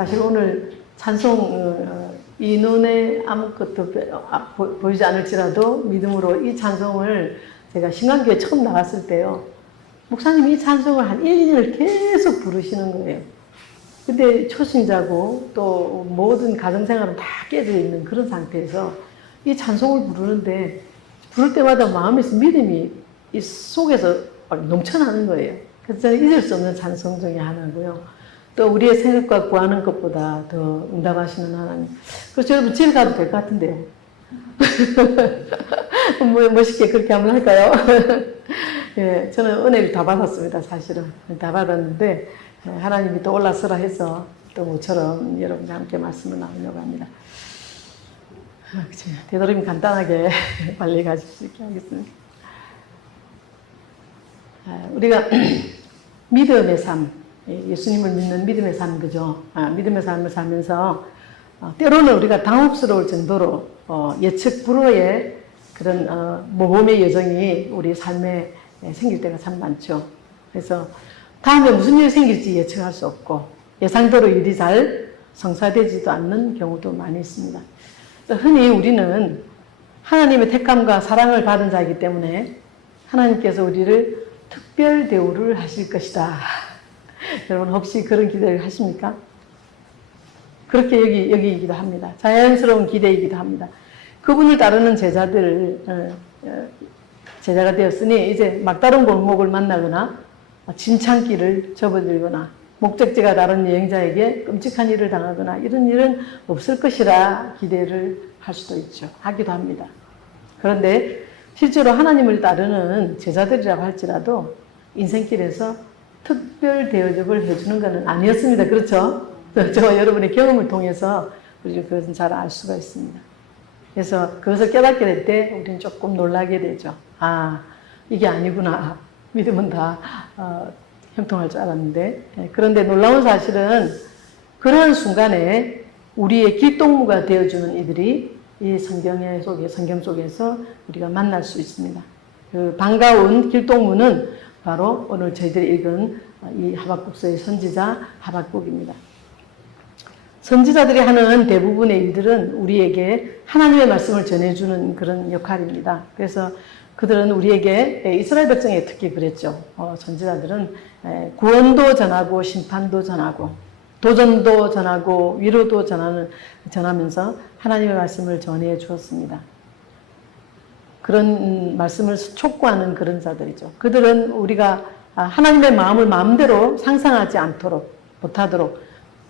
사실 오늘 찬송 이 눈에 아무것도 보이지 않을지라도 믿음으로 이 찬송을 제가 신강교회 처음 나갔을 때요. 목사님이 이 찬송을 한 1, 2년을 계속 부르시는 거예요. 근데 초신자고 또 모든 가정생활은 다 깨져 있는 그런 상태에서 이 찬송을 부르는데 부를 때마다 마음에서 믿음이 이 속에서 넘쳐나는 거예요. 그래서 저는 잊을 수 없는 찬송 중에 하나고요. 또 우리의 생각과 구하는 것보다 더 응답하시는 하나님. 그래서 여러분 집에 가도 될 것 같은데요. 멋있게 그렇게 한번 할까요? 예, 저는 은혜를 다 받았습니다. 사실은 다 받았는데 하나님이 또 올라서라 해서 또 모처럼 여러분과 함께 말씀을 나누려고 합니다. 되도록이면 간단하게 빨리 가실 수 있게 하겠습니다. 우리가 믿음의 삶, 예수님을 믿는 믿음의 삶, 그죠? 믿음의 삶을 살면서 때로는 우리가 당혹스러울 정도로 예측 불허의 그런 모험의 여정이 우리 삶에 생길 때가 참 많죠. 그래서 다음에 무슨 일이 생길지 예측할 수 없고 예상대로 일이 잘 성사되지도 않는 경우도 많이 있습니다. 흔히 우리는 하나님의 택함과 사랑을 받은 자이기 때문에 하나님께서 우리를 특별 대우를 하실 것이다. 여러분 혹시 그런 기대를 하십니까? 그렇게 여기기도 합니다. 자연스러운 기대이기도 합니다. 그분을 따르는 제자가 되었으니 이제 막다른 골목을 만나거나 진창길을 접어들거나 목적지가 다른 여행자에게 끔찍한 일을 당하거나 이런 일은 없을 것이라 기대를 할 수도 있죠. 하기도 합니다. 그런데 실제로 하나님을 따르는 제자들이라고 할지라도 인생길에서 특별 대접을 해주는 것은 아니었습니다. 그렇죠? 저와 여러분의 경험을 통해서 우리는 그것은 잘 알 수가 있습니다. 그래서 그것을 깨닫게 될 때 우리는 조금 놀라게 되죠. 아, 이게 아니구나. 믿음은 다 형통할 줄 알았는데. 그런데 놀라운 사실은 그러한 순간에 우리의 길동무가 되어주는 이들이 이 성경 속에서 우리가 만날 수 있습니다. 그 반가운 길동무는 바로 오늘 저희들이 읽은 이 하박국서의 선지자 하박국입니다. 선지자들이 하는 대부분의 일들은 우리에게 하나님의 말씀을 전해주는 그런 역할입니다. 그래서 그들은 우리에게 이스라엘 백성에 특히 그랬죠. 선지자들은 구원도 전하고 심판도 전하고 도전도 전하고 위로도 전하면서 하나님의 말씀을 전해 주었습니다. 그런 말씀을 촉구하는 그런 자들이죠. 그들은 우리가 하나님의 마음을 마음대로 상상하지 않도록 못하도록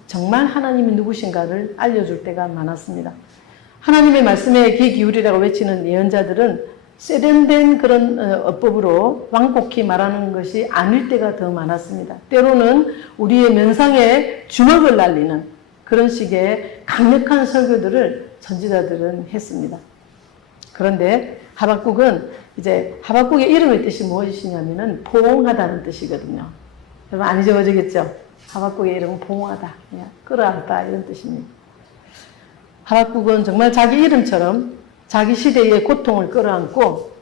정말 하나님이 누구신가를 알려줄 때가 많았습니다. 하나님의 말씀에 귀 기울이라고 외치는 예언자들은 세련된 그런 어법으로 완곡히 말하는 것이 아닐 때가 더 많았습니다. 때로는 우리의 면상에 주먹을 날리는 그런 식의 강력한 설교들을 선지자들은 했습니다. 그런데 하박국은 이제 하박국의 이름의 뜻이 무엇이냐면은 포옹하다는 뜻이거든요. 여러분 안 잊어버리겠죠? 하박국의 이름은 포옹하다, 끌어안다 이런 뜻입니다. 하박국은 정말 자기 이름처럼 자기 시대의 고통을 끌어안고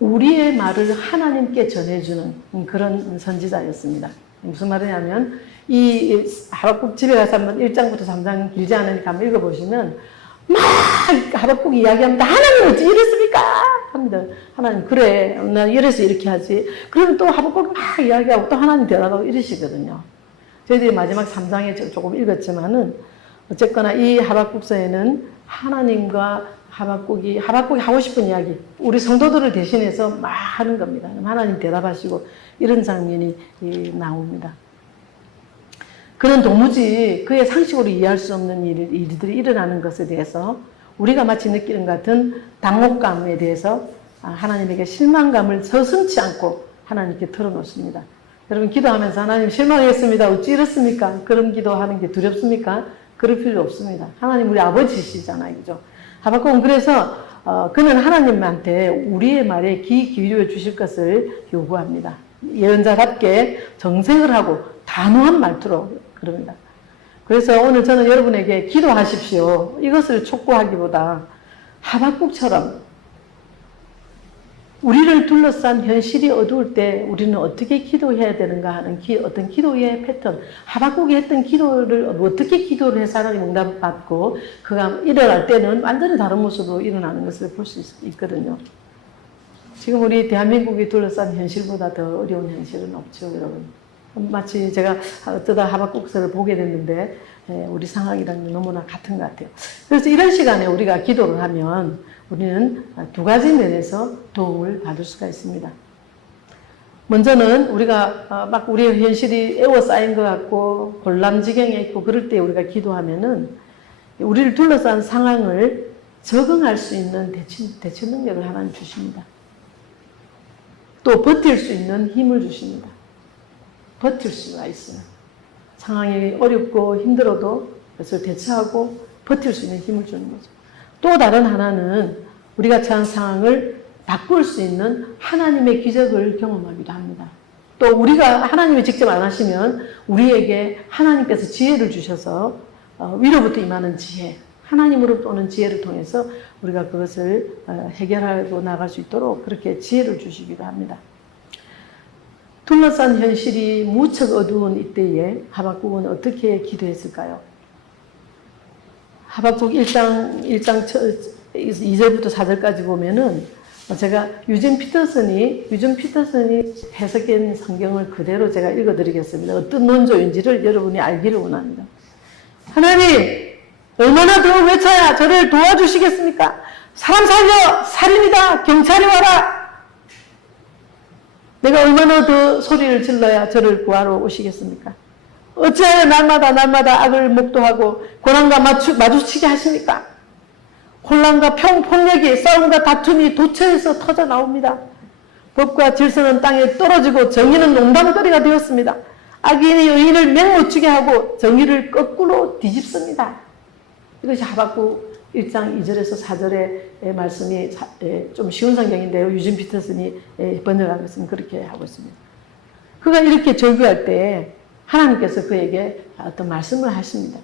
우리의 말을 하나님께 전해주는 그런 선지자였습니다. 무슨 말이냐면 이 하박국 집에 가서 한번 1장부터 3장 길지 않으니까 한번 읽어보시면 막 하박국이 이야기합니다. 하나님 어찌 이랬습니까? 합니다. 하나님 그래 나 이래서 이렇게 하지. 그러면 또 하박국이 막 이야기하고 또 하나님 대답하고 이러시거든요. 저희들이 마지막 3장에 조금 읽었지만은 어쨌거나 이 하박국서에는 하나님과 하박국이 하고 싶은 이야기, 우리 성도들을 대신해서 막 하는 겁니다. 하나님 대답하시고 이런 장면이 나옵니다. 그는 도무지 그의 상식으로 이해할 수 없는 일들이 일어나는 것에 대해서 우리가 마치 느끼는 같은 당혹감에 대해서 하나님에게 실망감을 서슴지 않고 하나님께 털어놓습니다. 여러분 기도하면서 하나님 실망했습니다. 어찌 이렇습니까? 그런 기도하는 게 두렵습니까? 그럴 필요 없습니다. 하나님 우리 아버지시잖아요. 그죠? 하박국은 그래서 그는 하나님한테 우리의 말에 귀 기울여 주실 것을 요구합니다. 예언자답게 정색을 하고 단호한 말투로 그럽니다. 그래서 오늘 저는 여러분에게 기도하십시오. 이것을 촉구하기보다 하박국처럼 우리를 둘러싼 현실이 어두울 때 우리는 어떻게 기도해야 되는가 하는 어떤 기도의 패턴, 하박국이 했던 기도를 어떻게 기도를 해서 하나님 응답받고 그가 일어날 때는 완전히 다른 모습으로 일어나는 것을 볼 수 있거든요. 지금 우리 대한민국이 둘러싼 현실보다 더 어려운 현실은 없죠, 여러분. 마치 제가 어쩌다 하박국서를 보게 됐는데 우리 상황이랑 너무나 같은 것 같아요. 그래서 이런 시간에 우리가 기도를 하면 우리는 두 가지 면에서 도움을 받을 수가 있습니다. 먼저는 우리가 막 우리의 현실이 에워싸인 것 같고 곤란지경에 있고 그럴 때 우리가 기도하면은 우리를 둘러싼 상황을 적응할 수 있는 대처 능력을 하나님 주십니다. 또 버틸 수 있는 힘을 주십니다. 버틸 수가 있어요. 상황이 어렵고 힘들어도 그것을 대처하고 버틸 수 있는 힘을 주는 거죠. 또 다른 하나는 우리가 처한 상황을 바꿀 수 있는 하나님의 기적을 경험하기도 합니다. 또 우리가 하나님이 직접 안 하시면 우리에게 하나님께서 지혜를 주셔서 위로부터 임하는 지혜, 하나님으로부터 오는 지혜를 통해서 우리가 그것을 해결하고 나갈 수 있도록 그렇게 지혜를 주시기도 합니다. 둘러싼 현실이 무척 어두운 이때에 하박국은 어떻게 기도했을까요? 하박국 1장 2절부터 4절까지 보면은 제가 유진 피터슨이 해석한 성경을 그대로 제가 읽어드리겠습니다. 어떤 논조인지를 여러분이 알기를 원합니다. 하나님, 얼마나 더 외쳐야 저를 도와주시겠습니까? 사람 살려! 살인이다! 경찰이 와라! 내가 얼마나 더 소리를 질러야 저를 구하러 오시겠습니까? 어찌하여 날마다 악을 목도하고 고난과 마주치게 하십니까? 혼란과 폭력이 싸움과 다툼이 도처에서 터져 나옵니다. 법과 질서는 땅에 떨어지고 정의는 농담거리가 되었습니다. 악인이 의인을 맹못주게 하고 정의를 거꾸로 뒤집습니다. 이것이 하박국 1장 2절에서 4절의 말씀이 좀 쉬운 성경인데요. 유진 피터슨이 번역한 것은 그렇게 하고 있습니다. 그가 이렇게 절규할 때 하나님께서 그에게 어떤 말씀을 하십니다.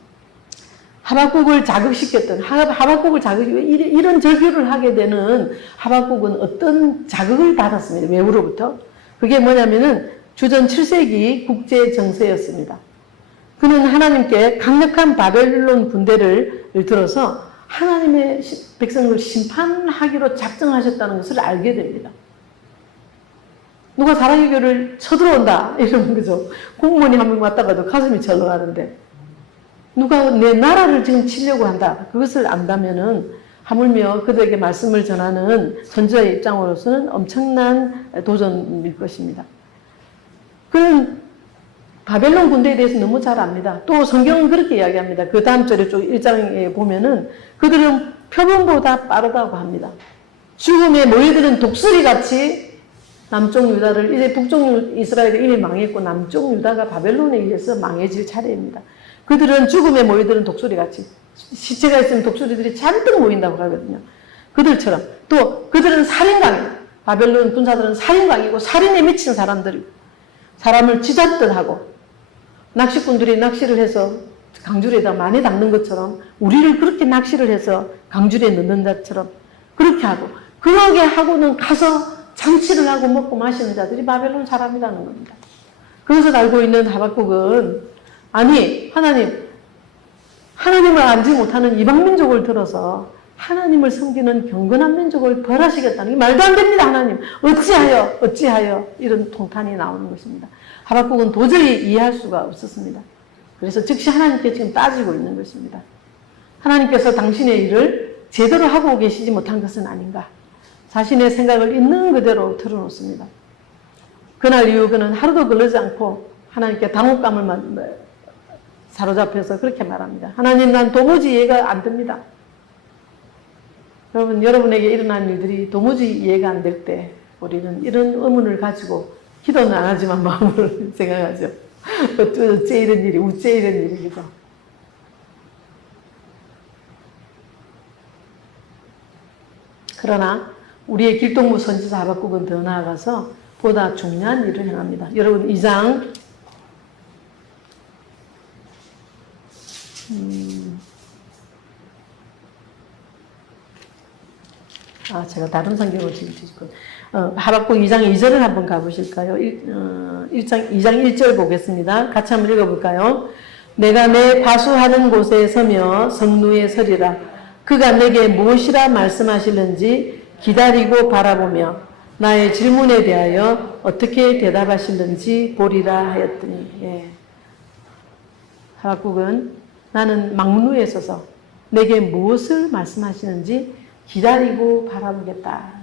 하박국을 자극시켰던, 하박국을 이런 절규를 하게 되는 하박국은 어떤 자극을 받았습니다. 외부로부터. 그게 뭐냐면은 주전 7세기 국제 정세였습니다. 그는 하나님께 강력한 바벨론 군대를 들어서 하나님의 백성을 심판하기로 작정하셨다는 것을 알게 됩니다. 누가 사랑의 교를 쳐들어온다 이러는 거죠. 공무원이 한 명 왔다가도 가슴이 철렁하는데 누가 내 나라를 지금 치려고 한다. 그것을 안다면은 하물며 그들에게 말씀을 전하는 선지자의 입장으로서는 엄청난 도전일 것입니다. 그는 바벨론 군대에 대해서 너무 잘 압니다. 또 성경은 그렇게 이야기합니다. 그 다음 절에 쪽 1장에 보면은 그들은 표범보다 빠르다고 합니다. 죽음에 모이드는 독수리같이 남쪽 유다를, 이제 북쪽 이스라엘이 이미 망했고 남쪽 유다가 바벨론에 의해서 망해질 차례입니다. 그들은 죽음에 모이드는 독수리같이, 시체가 있으면 독수리들이 잔뜩 모인다고 하거든요. 그들처럼. 또 그들은 살인광입니다. 바벨론 군사들은 살인광이고 살인에 미친 사람들이고 사람을 찢었듯 하고 낚시꾼들이 낚시를 해서 강줄에다 많이 담는 것처럼 우리를 그렇게 낚시를 해서 강줄에 넣는 것처럼 그렇게 하고 그러게 하고는 가서 장치를 하고 먹고 마시는 자들이 바벨론 사람이라는 겁니다. 그것을 알고 있는 하박국은 아니 하나님을 알지 못하는 이방민족을 들어서 하나님을 섬기는 경건한 민족을 벌하시겠다는 게 말도 안 됩니다. 하나님 어찌하여 이런 통탄이 나오는 것입니다. 하박국은 도저히 이해할 수가 없었습니다. 그래서 즉시 하나님께 지금 따지고 있는 것입니다. 하나님께서 당신의 일을 제대로 하고 계시지 못한 것은 아닌가. 자신의 생각을 있는 그대로 털어놓습니다. 그날 이후 그는 하루도 걸리지 않고 하나님께 당혹감을 사로잡혀서 그렇게 말합니다. 하나님, 난 도무지 이해가 안 됩니다. 여러분에게 일어난 일들이 도무지 이해가 안 될 때 우리는 이런 의문을 가지고 기도는 안 하지만 마음으로 생각하죠. 어째 이런 일이, 우째 이런 일이, 그죠? 그러나 우리의 길동무 선지자 하박국은 더 나아가서 보다 중요한 일을 행합니다. 여러분 2장 2장 제가 다른 성경을 지금 뒤집고. 하박국 2장 2절을 한번 가보실까요? 2장 1절 보겠습니다. 같이 한번 읽어볼까요? 내가 내 파수하는 곳에 서며 성루에 서리라. 그가 내게 무엇이라 말씀하실는지 기다리고 바라보며 나의 질문에 대하여 어떻게 대답하실는지 보리라 하였더니. 예. 하박국은 나는 망루에 서서 내게 무엇을 말씀하시는지 기다리고 바라보겠다.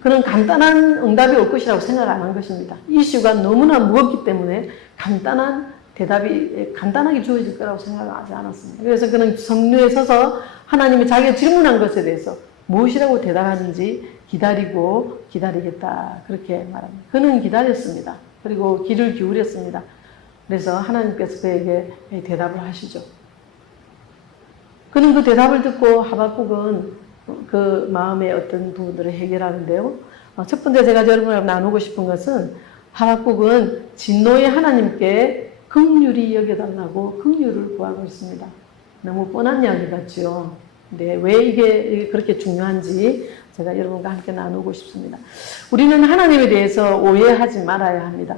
그런 간단한 응답이 올 것이라고 생각 안 한 것입니다. 이슈가 너무나 무겁기 때문에 간단한 대답이 간단하게 주어질 거라고 생각하지 않았습니다. 그래서 그는 성루에 서서 하나님이 자기가 질문한 것에 대해서 무엇이라고 대답하는지 기다리고 기다리겠다. 그렇게 말합니다. 그는 기다렸습니다. 그리고 귀를 기울였습니다. 그래서 하나님께서 그에게 대답을 하시죠. 그는 그 대답을 듣고 하박국은 그 마음의 어떤 부분들을 해결하는데요. 첫 번째 제가 여러분하고 나누고 싶은 것은 하박국은 진노의 하나님께 긍휼히 여겨달라고 긍휼을 구하고 있습니다. 너무 뻔한 이야기 같죠. 근데 왜 이게 그렇게 중요한지 제가 여러분과 함께 나누고 싶습니다. 우리는 하나님에 대해서 오해하지 말아야 합니다.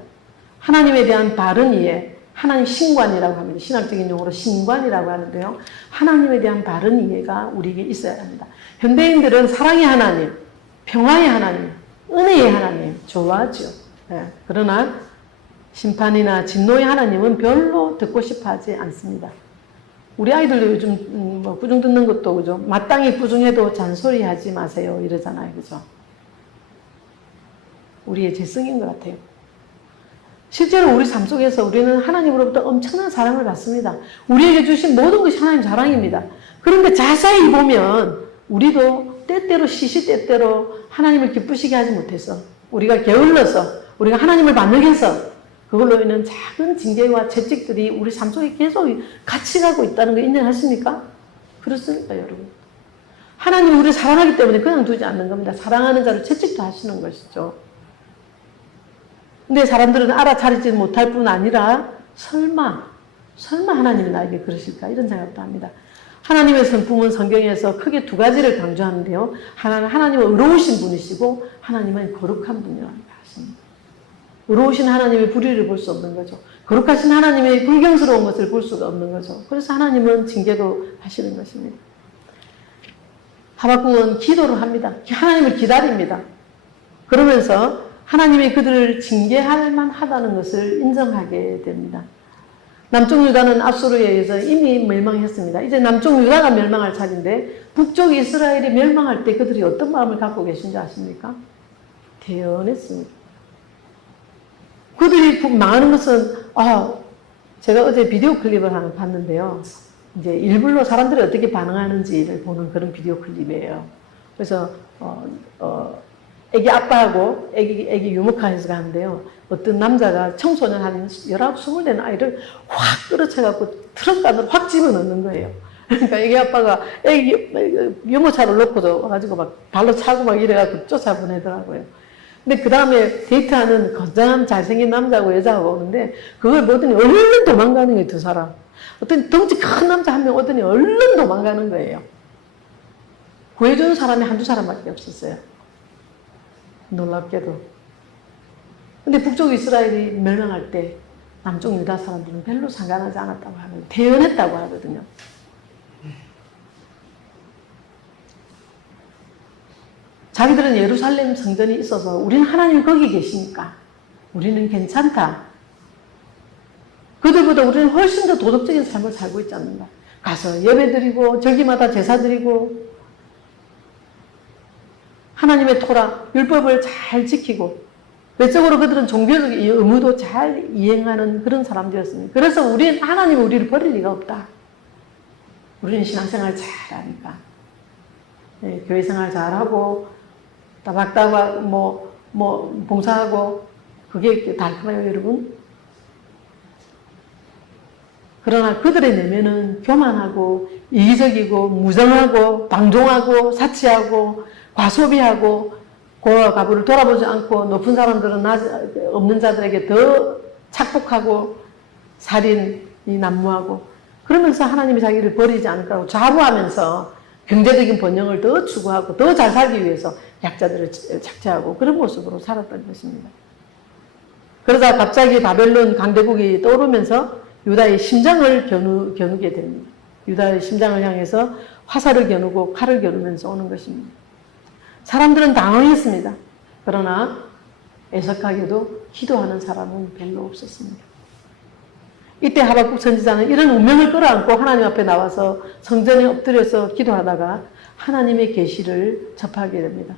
하나님에 대한 바른 이해, 하나님 신관이라고 합니다. 신학적인 용어로 신관이라고 하는데요. 하나님에 대한 바른 이해가 우리에게 있어야 합니다. 현대인들은 사랑의 하나님, 평화의 하나님, 은혜의 하나님 좋아하죠. 네. 그러나 심판이나 진노의 하나님은 별로 듣고 싶어 하지 않습니다. 우리 아이들도 요즘 부중 듣는 것도 그죠. 마땅히 부중해도 잔소리하지 마세요 이러잖아요. 그죠. 우리의 재성인 것 같아요. 실제로 우리 삶 속에서 우리는 하나님으로부터 엄청난 사랑을 받습니다. 우리에게 주신 모든 것이 하나님 사랑입니다. 그런데 자세히 보면 우리도 때때로 시시때때로 하나님을 기쁘시게 하지 못해서 우리가 게을러서 우리가 하나님을 반역해서 그걸로 인한 작은 징계와 채찍들이 우리 삶 속에 계속 같이 가고 있다는 거 인정하십니까? 그렇습니까 여러분? 하나님이 우리를 사랑하기 때문에 그냥 두지 않는 겁니다. 사랑하는 자를 채찍도 하시는 것이죠. 근데 사람들은 알아차리지 못할 뿐 아니라 설마 하나님이 나에게 그러실까 이런 생각도 합니다. 하나님의 성품은 성경에서 크게 두 가지를 강조하는데요. 하나는 하나님은 의로우신 분이시고 하나님은 거룩한 분이라고 하십니다. 의로우신 하나님의 불의를 볼 수 없는 거죠. 거룩하신 하나님의 불경스러운 것을 볼 수가 없는 거죠. 그래서 하나님은 징계도 하시는 것입니다. 하박국은 기도를 합니다. 하나님을 기다립니다. 그러면서 하나님이 그들을 징계할 만하다는 것을 인정하게 됩니다. 남쪽 유다는 압수로에 의해서 이미 멸망했습니다. 이제 남쪽 유다가 멸망할 차례인데 북쪽 이스라엘이 멸망할 때 그들이 어떤 마음을 갖고 계신지 아십니까? 대언했습니다. 그들이 망하는 것은 제가 어제 비디오 클립을 하나 봤는데요. 이제 일부러 사람들이 어떻게 반응하는지를 보는 그런 비디오 클립이에요. 그래서 애기 아빠하고 애기 유모카에서 가는데요. 어떤 남자가 청소년 한 19, 20 된 아이를 확 끌어쳐갖고 트럭 안으로 확 집어넣는 거예요. 그러니까 애기 아빠가 애기 유모차를 놓고도 와가지고 막 발로 차고 막 이래갖고 쫓아보내더라고요. 근데 그 다음에 데이트하는 건장한 잘생긴 남자하고 여자하고 오는데 그걸 보더니 얼른 도망가는 거예요, 두 사람. 어떤 덩치 큰 남자 한 명 오더니 얼른 도망가는 거예요. 구해주는 사람이 한두 사람밖에 없었어요. 놀랍게도. 근데 북쪽 이스라엘이 멸망할 때 남쪽 유다 사람들은 별로 상관하지 않았다고 하는, 대언했다고 하거든요. 자기들은 예루살렘 성전이 있어서 우리는 하나님 거기 계시니까 우리는 괜찮다. 그들보다 우리는 훨씬 더 도덕적인 삶을 살고 있지 않는가. 가서 예배드리고 절기마다 제사드리고 하나님의 토라, 율법을 잘 지키고 외적으로 그들은 종교적 의무도 잘 이행하는 그런 사람들이었습니다. 그래서 우리는 하나님이 우리를 버릴 리가 없다. 우리는 신앙생활 잘하니까. 네, 교회생활 잘하고 따박따박 봉사하고 그게 달콤해요 여러분? 그러나 그들의 내면은 교만하고 이기적이고 무정하고 방종하고 사치하고 과소비하고 고와 가부를 돌아보지 않고 높은 사람들은 없는 자들에게 더 착복하고 살인이 난무하고 그러면서 하나님이 자기를 버리지 않을 거라고 자부하면서 경제적인 번영을 더 추구하고 더 잘 살기 위해서 약자들을 착취하고 그런 모습으로 살았던 것입니다. 그러다 갑자기 바벨론 강대국이 떠오르면서 유다의 심장을 겨누게 됩니다. 유다의 심장을 향해서 화살을 겨누고 칼을 겨누면서 오는 것입니다. 사람들은 당황했습니다. 그러나 애석하게도 기도하는 사람은 별로 없었습니다. 이때 하박국 선지자는 이런 운명을 끌어안고 하나님 앞에 나와서 성전에 엎드려서 기도하다가 하나님의 계시를 접하게 됩니다.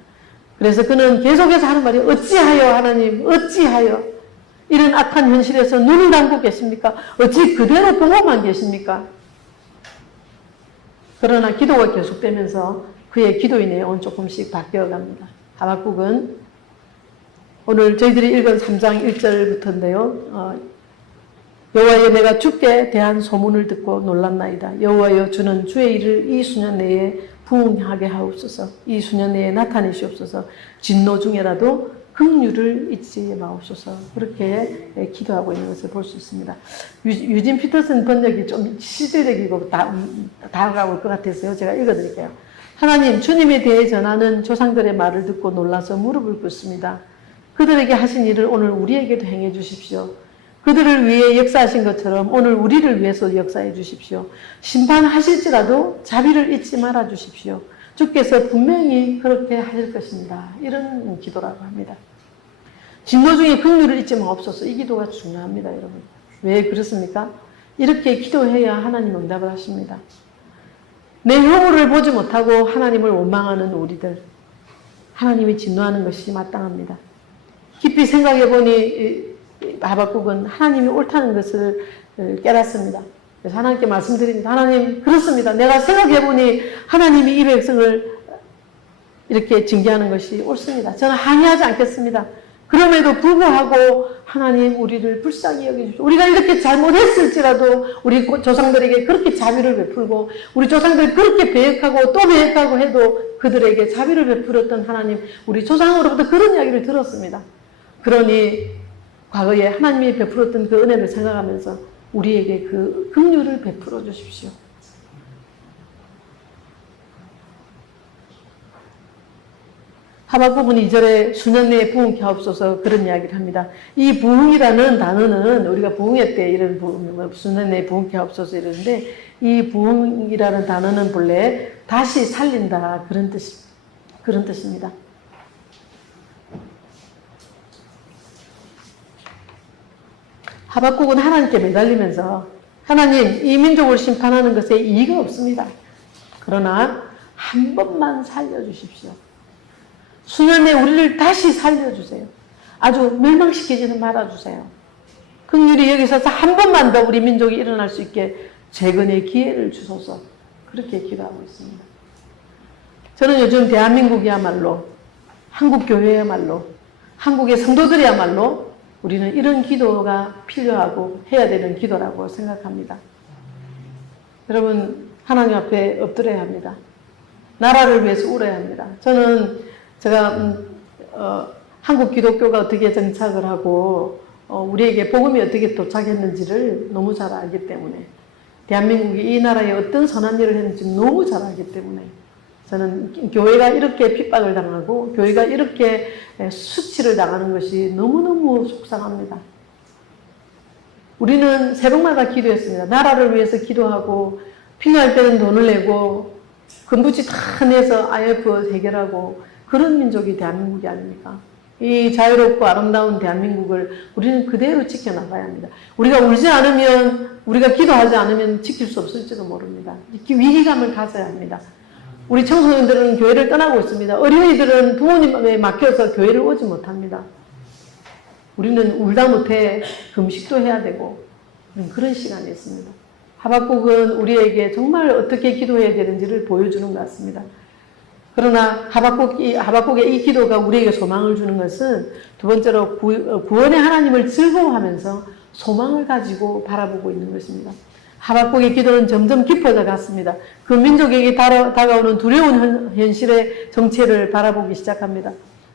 그래서 그는 계속해서 하는 말이 어찌하여 하나님 어찌하여 이런 악한 현실에서 눈을 감고 계십니까? 어찌 그대로 보고만 계십니까? 그러나 기도가 계속되면서 그의 기도의 내용은 조금씩 바뀌어갑니다. 하박국은 오늘 저희들이 읽은 3장 1절부터인데요. 여호와여 내가 주께 대한 소문을 듣고 놀랐나이다. 여호와여 주는 주의 일을 이 수년 내에 부응하게 하옵소서. 이 수년 내에 나타내시옵소서. 진노 중에라도 긍휼을 잊지 마옵소서. 그렇게 기도하고 있는 것을 볼 수 있습니다. 유진 피터슨 번역이 좀 시대적이고 다가올 것 같아서요. 제가 읽어드릴게요. 하나님, 주님에 대해 전하는 조상들의 말을 듣고 놀라서 무릎을 꿇습니다. 그들에게 하신 일을 오늘 우리에게도 행해 주십시오. 그들을 위해 역사하신 것처럼 오늘 우리를 위해서 역사해 주십시오. 심판하실지라도 자비를 잊지 말아 주십시오. 주께서 분명히 그렇게 하실 것입니다. 이런 기도라고 합니다. 진노 중에 긍휼을 잊지 마옵소서. 이 기도가 중요합니다, 여러분. 왜 그렇습니까? 이렇게 기도해야 하나님 응답을 하십니다. 내 형우를 보지 못하고 하나님을 원망하는 우리들, 하나님이 진노하는 것이 마땅합니다. 깊이 생각해 보니 하박국은 하나님이 옳다는 것을 깨닫습니다. 그래서 하나님께 말씀드립니다. 하나님, 그렇습니다. 내가 생각해 보니 하나님이 이 백성을 이렇게 징계하는 것이 옳습니다. 저는 항의하지 않겠습니다. 그럼에도 불구하고 하나님 우리를 불쌍히 여겨주십시오. 우리가 이렇게 잘못했을지라도 우리 조상들에게 그렇게 자비를 베풀고 우리 조상들이 그렇게 배역하고 또 배역하고 해도 그들에게 자비를 베풀었던 하나님, 우리 조상으로부터 그런 이야기를 들었습니다. 그러니 과거에 하나님이 베풀었던 그 은혜를 생각하면서 우리에게 그 긍휼을 베풀어 주십시오. 하박국은 2절에 수년 내에 부흥케 하옵소서 그런 이야기를 합니다. 이 부흥이라는 단어는 우리가 부흥회 때 이런 수년 내에 부흥케 하옵소서 이러는데 이 부흥이라는 단어는 본래 다시 살린다 그런 뜻입니다. 하박국은 하나님께 매달리면서 하나님, 이 민족을 심판하는 것에 이의가 없습니다. 그러나 한 번만 살려주십시오. 수년 내에 우리를 다시 살려주세요. 아주 멸망시키지는 말아주세요. 긍휼히 여기서 한 번만 더 우리 민족이 일어날 수 있게 재건의 기회를 주소서. 그렇게 기도하고 있습니다. 저는 요즘 대한민국이야말로, 한국교회야말로, 한국의 성도들이야말로 우리는 이런 기도가 필요하고 해야 되는 기도라고 생각합니다. 여러분, 하나님 앞에 엎드려야 합니다. 나라를 위해서 울어야 합니다. 제가 한국 기독교가 어떻게 정착을 하고 우리에게 복음이 어떻게 도착했는지를 너무 잘 알기 때문에, 대한민국이 이 나라에 어떤 선한 일을 했는지 너무 잘 알기 때문에 저는 교회가 이렇게 핍박을 당하고 교회가 이렇게 수치를 당하는 것이 너무너무 속상합니다. 우리는 새벽마다 기도했습니다. 나라를 위해서 기도하고 필요할 때는 돈을 내고 금부치 다 내서 IMF 해결하고 그런 민족이 대한민국이 아닙니까? 이 자유롭고 아름다운 대한민국을 우리는 그대로 지켜나가야 합니다. 우리가 울지 않으면, 우리가 기도하지 않으면 지킬 수 없을지도 모릅니다. 위기감을 가져야 합니다. 우리 청소년들은 교회를 떠나고 있습니다. 어린이들은 부모님에 맡겨서 교회를 오지 못합니다. 우리는 울다 못해 금식도 해야 되고 그런 시간이 있습니다. 하박국은 우리에게 정말 어떻게 기도해야 되는지를 보여주는 것 같습니다. 그러나 하박국의 이 기도가 우리에게 소망을 주는 것은 두 번째로 구원의 하나님을 즐거워하면서 소망을 가지고 바라보고 있는 것입니다. 하박국의 기도는 점점 깊어져 갔습니다. 그 민족에게 다가오는 두려운 현실의 정체를 바라보기 시작합니다.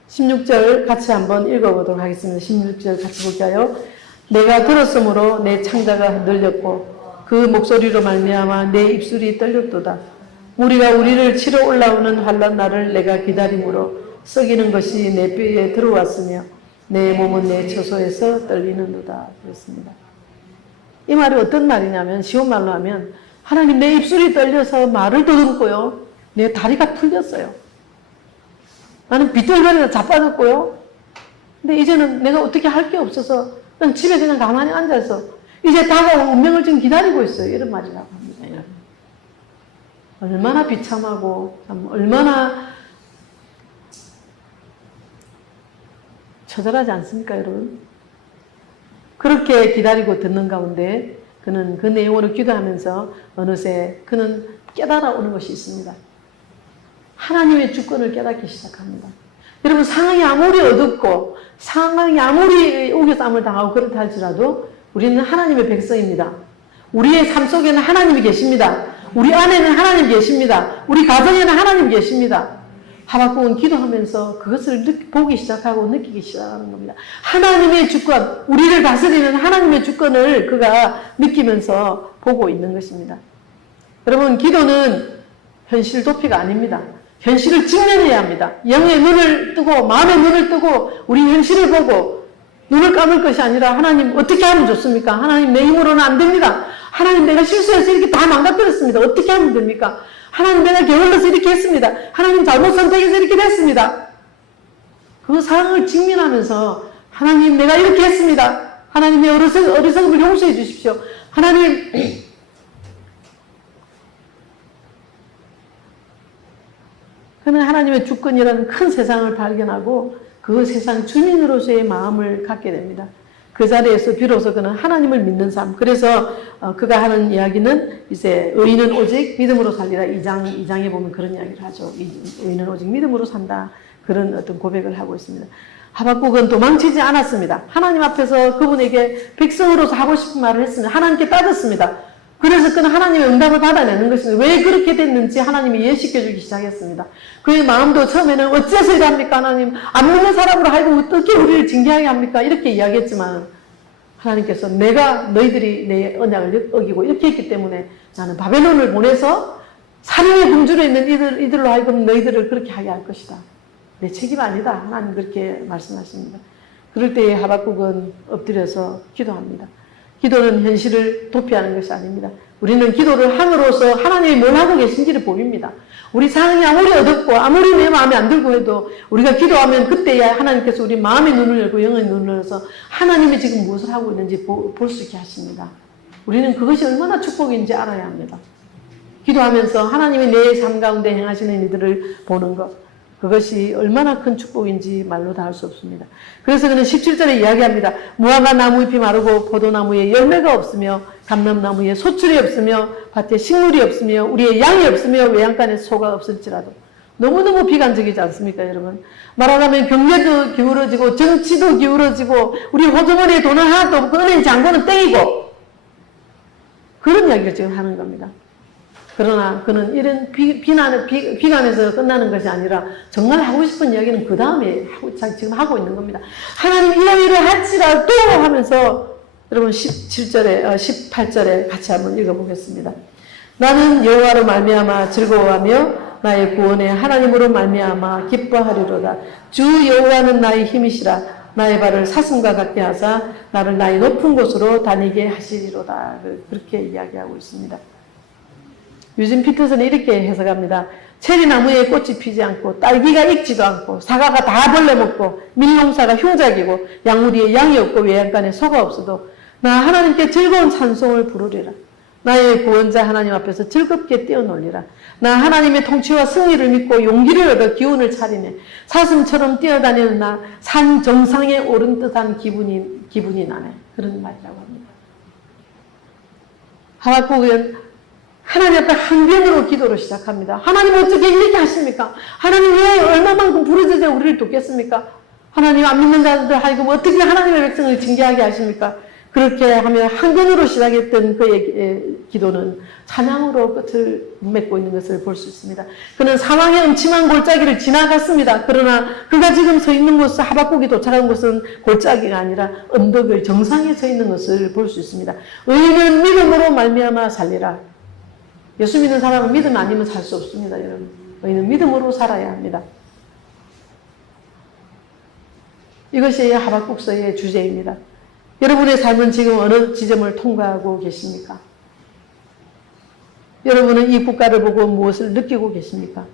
16절 같이 한번 읽어보도록 하겠습니다. 16절 같이 볼까요? 내가 들었으므로 내 창자가 흔들렸고 그 목소리로 말미암아 내 입술이 떨렸도다. 우리가 우리를 치러 올라오는 환난 날을 내가 기다림으로 썩이는 것이 내 뼈에 들어왔으며 내 몸은 내 처소에서 떨리는도다. 그랬습니다. 이 말이 어떤 말이냐면, 쉬운 말로 하면 하나님, 내 입술이 떨려서 말을 더듬고요, 내 다리가 풀렸어요. 나는 비틀거리다 자빠졌고요. 근데 이제는 내가 어떻게 할 게 없어서 그냥 집에 그냥 가만히 앉아서 이제 다가올 운명을 지금 기다리고 있어요. 이런 말이라고 합니다. 얼마나 비참하고 얼마나 처절하지 않습니까, 여러분? 그렇게 기다리고 듣는 가운데 그는 그 내용으로 기도하면서 어느새 그는 깨달아 오는 것이 있습니다. 하나님의 주권을 깨닫기 시작합니다. 여러분, 상황이 아무리 어둡고 상황이 아무리 우겨쌈을 당하고 그렇다 할지라도 우리는 하나님의 백성입니다. 우리의 삶 속에는 하나님이 계십니다. 우리 안에는 하나님 계십니다. 우리 가정에는 하나님 계십니다. 하박국은 기도하면서 그것을 보기 시작하고 느끼기 시작하는 겁니다. 하나님의 주권, 우리를 다스리는 하나님의 주권을 그가 느끼면서 보고 있는 것입니다. 여러분, 기도는 현실 도피가 아닙니다. 현실을 직면해야 합니다. 영의 눈을 뜨고 마음의 눈을 뜨고 우리 현실을 보고 눈을 감을 것이 아니라, 하나님 어떻게 하면 좋습니까? 하나님, 내 힘으로는 안 됩니다. 하나님, 내가 실수해서 이렇게 다 망가뜨렸습니다. 어떻게 하면 됩니까? 하나님, 내가 게을러서 이렇게 했습니다. 하나님, 잘못 선택해서 이렇게 됐습니다. 그 상황을 직면하면서, 하나님, 내가 이렇게 했습니다. 하나님의 어리석음을 용서해 주십시오. 하나님, 그는 하나님의 주권이라는 큰 세상을 발견하고 그 세상 주민으로서의 마음을 갖게 됩니다. 그 자리에서 비로소 그는 하나님을 믿는 삶. 그래서 그가 하는 이야기는 이제 의인은 오직 믿음으로 살리라. 2장에 보면 그런 이야기를 하죠. 의인은 오직 믿음으로 산다. 그런 어떤 고백을 하고 있습니다. 하박국은 도망치지 않았습니다. 하나님 앞에서 그분에게 백성으로서 하고 싶은 말을 했습니다. 하나님께 따졌습니다. 그래서 그는 하나님의 응답을 받아내는 것입니다. 왜 그렇게 됐는지 하나님이 예시켜주기 시작했습니다. 그의 마음도 처음에는 어째서 이랍니까? 하나님, 안 믿는 사람으로 하여금 어떻게 우리를 징계하게 합니까? 이렇게 이야기했지만 하나님께서 내가 너희들이 내 언약을 어기고 이렇게 했기 때문에 나는 바벨론을 보내서 살인의 군주로 있는 이들로 하여금 너희들을 그렇게 하게 할 것이다. 내 책임 아니다. 하나님 그렇게 말씀하십니다. 그럴 때에 하박국은 엎드려서 기도합니다. 기도는 현실을 도피하는 것이 아닙니다. 우리는 기도를 함으로써 하나님이 뭘 하고 계신지를 보입니다. 우리 상황이 아무리 어둡고 아무리 내 마음에 안 들고 해도 우리가 기도하면 그때야 하나님께서 우리 마음의 눈을 열고 영의 눈을 열어서 하나님이 지금 무엇을 하고 있는지 볼 수 있게 하십니다. 우리는 그것이 얼마나 축복인지 알아야 합니다. 기도하면서 하나님이 내 삶 가운데 행하시는 이들을 보는 것, 그것이 얼마나 큰 축복인지 말로 다 할 수 없습니다. 그래서 그는 17절에 이야기합니다. 무화과 나무 잎이 마르고 포도나무에 열매가 없으며 감람나무에 소출이 없으며 밭에 식물이 없으며 우리의 양이 없으며 외양간에 소가 없을지라도. 너무너무 비관적이지 않습니까, 여러분? 말하자면 경제도 기울어지고 정치도 기울어지고 우리 호주머니에 돈은 하나도 없고 은행 잔고는 땡이고, 그런 이야기를 지금 하는 겁니다. 그러나 그는 이런 비관에서 끝나는 것이 아니라 정말 하고 싶은 이야기는 그 다음에 지금 하고 있는 겁니다. 하나님, 이런 일을 할지라도 하면서, 여러분 18절에 같이 한번 읽어보겠습니다. 나는 여호와로 말미암아 즐거워하며 나의 구원의 하나님으로 말미암아 기뻐하리로다. 주 여호와는 나의 힘이시라. 나의 발을 사슴과 같게 하사 나를 나의 높은 곳으로 다니게 하시리로다. 그렇게 이야기하고 있습니다. 유진 피터슨은 이렇게 해석합니다. 체리나무에 꽃이 피지 않고 딸기가 익지도 않고 사과가 다 벌레 먹고 밀농사가 흉작이고 양우리에 양이 없고 외양간에 소가 없어도 나 하나님께 즐거운 찬송을 부르리라. 나의 구원자 하나님 앞에서 즐겁게 뛰어놀리라. 나 하나님의 통치와 승리를 믿고 용기를 얻어 기운을 차리네. 사슴처럼 뛰어다니는 나 산 정상에 오른 듯한 기분이 나네. 그런 말이라고 합니다. 하박국은 하나님 앞에 항변으로 기도를 시작합니다. 하나님 어떻게 이렇게 하십니까? 하나님 왜 얼마만큼 부르짖어 우리를 돕겠습니까? 하나님 안 믿는 자들 하여금 어떻게 하나님의 백성을 징계하게 하십니까? 그렇게 하며 항변으로 시작했던 그의 기도는 찬양으로 끝을 맺고 있는 것을 볼 수 있습니다. 그는 사망의 음침한 골짜기를 지나갔습니다. 그러나 그가 지금 서 있는 곳은, 하박국이 도착한 곳은 골짜기가 아니라 언덕의 정상에 서 있는 것을 볼 수 있습니다. 의인은 믿음으로 말미암아 살리라. 예수 믿는 사람은 믿음 아니면 살 수 없습니다, 여러분. 우리는 믿음으로 살아야 합니다. 이것이 하박국서의 주제입니다. 여러분의 삶은 지금 어느 지점을 통과하고 계십니까? 여러분은 이 국가를 보고 무엇을 느끼고 계십니까?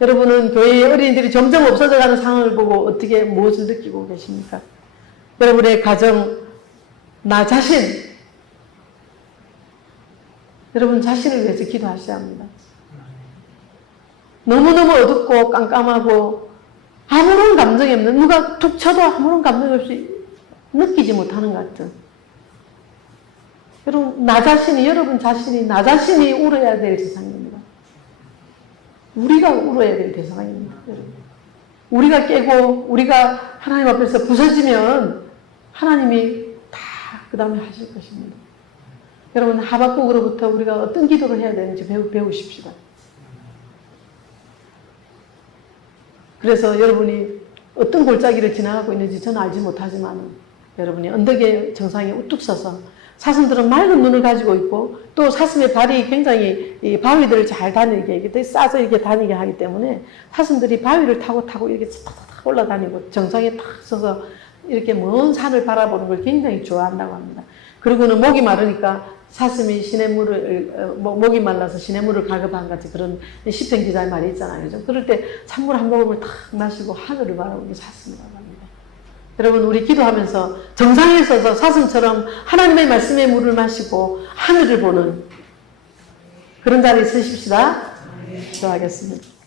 여러분은 교회의 어린이들이 점점 없어져가는 상황을 보고 어떻게 무엇을 느끼고 계십니까? 여러분의 가정, 나 자신, 여러분 자신을 위해서 기도하셔야 합니다. 너무너무 어둡고 깜깜하고 아무런 감정이 없는, 누가 툭 쳐도 아무런 감정이 없이 느끼지 못하는 것 같은. 여러분, 여러분 자신이, 나 자신이 울어야 될 세상입니다. 우리가 울어야 될 대상입니다, 여러분. 우리가 깨고, 우리가 하나님 앞에서 부서지면 하나님이 다 그 다음에 하실 것입니다. 여러분, 하박국으로부터 우리가 어떤 기도를 해야 되는지 배우십시다. 그래서 여러분이 어떤 골짜기를 지나가고 있는지 저는 알지 못하지만 여러분이 언덕의 정상에 우뚝 서서 사슴들은 맑은 눈을 가지고 있고 또 사슴의 발이 굉장히 이 바위들을 잘 다니게 싸서 이렇게 다니게 하기 때문에 사슴들이 바위를 타고 이렇게 탁 올라다니고 정상에 탁 서서 이렇게 먼 산을 바라보는 걸 굉장히 좋아한다고 합니다. 그리고는 목이 마르니까 사슴이 목이 말라서 시냇물을 갈급한 같이 그런 시편 기자의 말이 있잖아요. 그죠? 그럴 때 찬물 한 모금을 탁 마시고 하늘을 바라보는 게 사슴이라고 합니다. 여러분, 우리 기도하면서 정상에 서서 사슴처럼 하나님의 말씀의 물을 마시고 하늘을 보는 그런 자리에 서십시다. 기도하겠습니다.